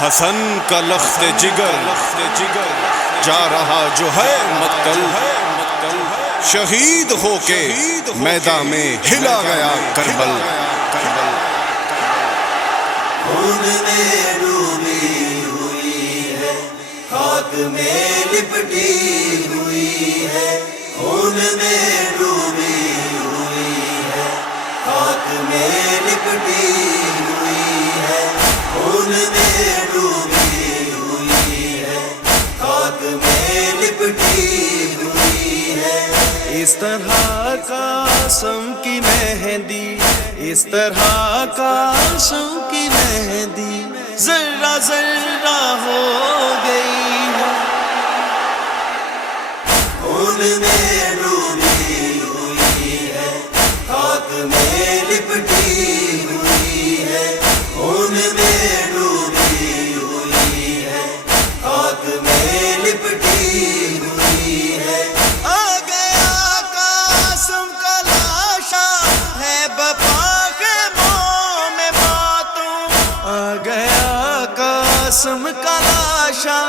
حسن کا لخت جگر جا رہا جو ہے مقتل، شہید ہو کے میدان میں ہلا گیا کربل۔ خون میں ڈوبی ہوئی ہے، خاک میں لپٹی ہوئی ہے، خون میں ڈوبی ہوئی ہے، خاک میں لپٹی ہوئی ہے، خون میں ڈوبی ہوئی ہے، خاک میں لپٹی ہوئی ہے۔ اس طرح قاسم کی مہندی، اس طرح قاسم کی مہندی ذرہ ذرہ ہو گئی ہے، خون میں ڈوبی ہوئی ہے، خاک میں لپٹی ہوئی ہے، خون میں ڈوبی ہوئی ہے، خاک میں لپٹی ہوئی ہے۔ آ گیا قاسم کا لاشا ہے بپا خیموں میں ماتم، آ گیا قاسم کا لاشا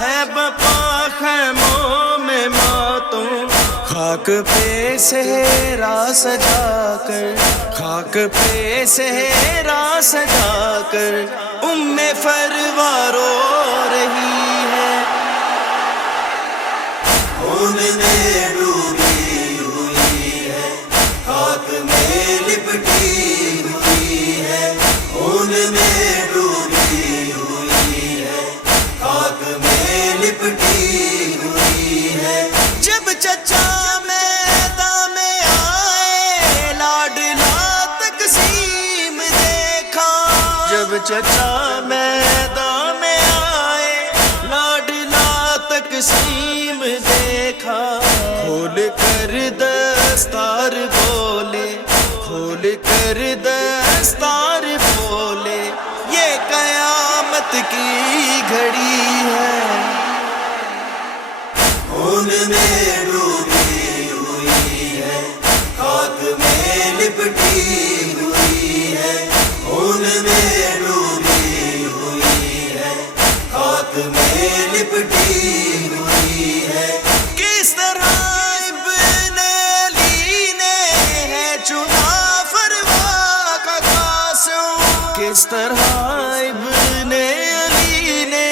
ہے بپا خیموں میں ماتم۔ خاک پہ صحرا سجا کر، خاک پہ صحرا سجا کر فروا رو رہی ہے، خون میں ڈوبی ہوئی ہے، خاک میں لپٹی ہوئی ہے، خون میں ڈوبی ہوئی ہے، خاک میں لپٹی ہوئی ہے۔ جب چچا میدان میں آئے لاڈلا تقسیم دیکھا، جب چچا میدان میں آئے لاڈلا تقسیم دیکھا، کھول کر دستار بولے، کھول کر دستار بولے، یہ قیامت کی گھڑی ہے، خون میں ڈوبی ہوئی ہے، خاک میں لپٹی ہوئی ہے، خون میں ڈوبی ہوئی ہے، خاک میں لپٹی ہوئی ہے۔ کس طرح ابن علی نے ہے چنا فروا کا قاسم، کس طرح ابن علی نے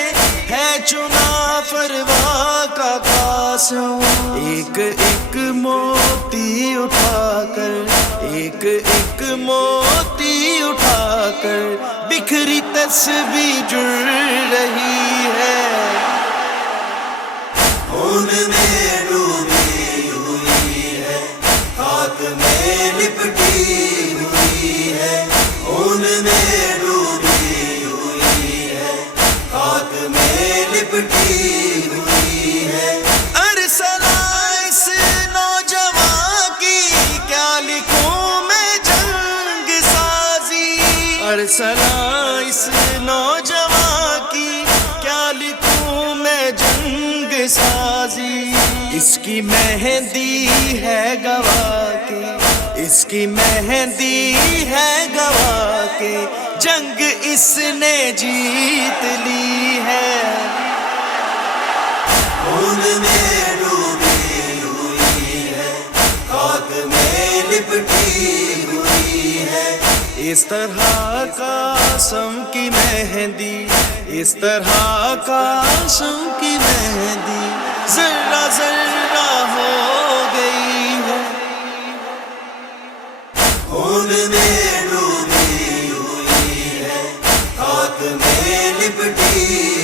ہے چنا فروا کا قاسم۔ ایک ایک موتی اٹھا کر، ایک ایک موتی اٹھا کر بکھری تسبیح جڑ رہی ہے، خون میں ڈوبی ہوئی ہے، خاک میں لپٹی ہوئی ہے، خون میں ڈوبی ہوئی ہے، خاک میں لپٹی ہوئی ہے۔ ارسلا اس نوجوان کی کیا لکھوں میں جنگ سازی، ارسلا اس نوجوان کی کیا لکھوں میں جنگ سازی۔ اس کی مہندی ہے گواہ کے، اس کی مہندی ہے گواہ کے، جنگ اس نے جیت لی ہے، خون میں ڈوبی ہوئی ہے، خاک میں لپٹی ہوئی ہے۔ اس طرح قاسم کی مہندی، اس طرح قاسم کی مہندی ذرہ ذرہ ہو گئی ہے، خون میں ڈوبی ہوئی ہے، خاک میں لپٹی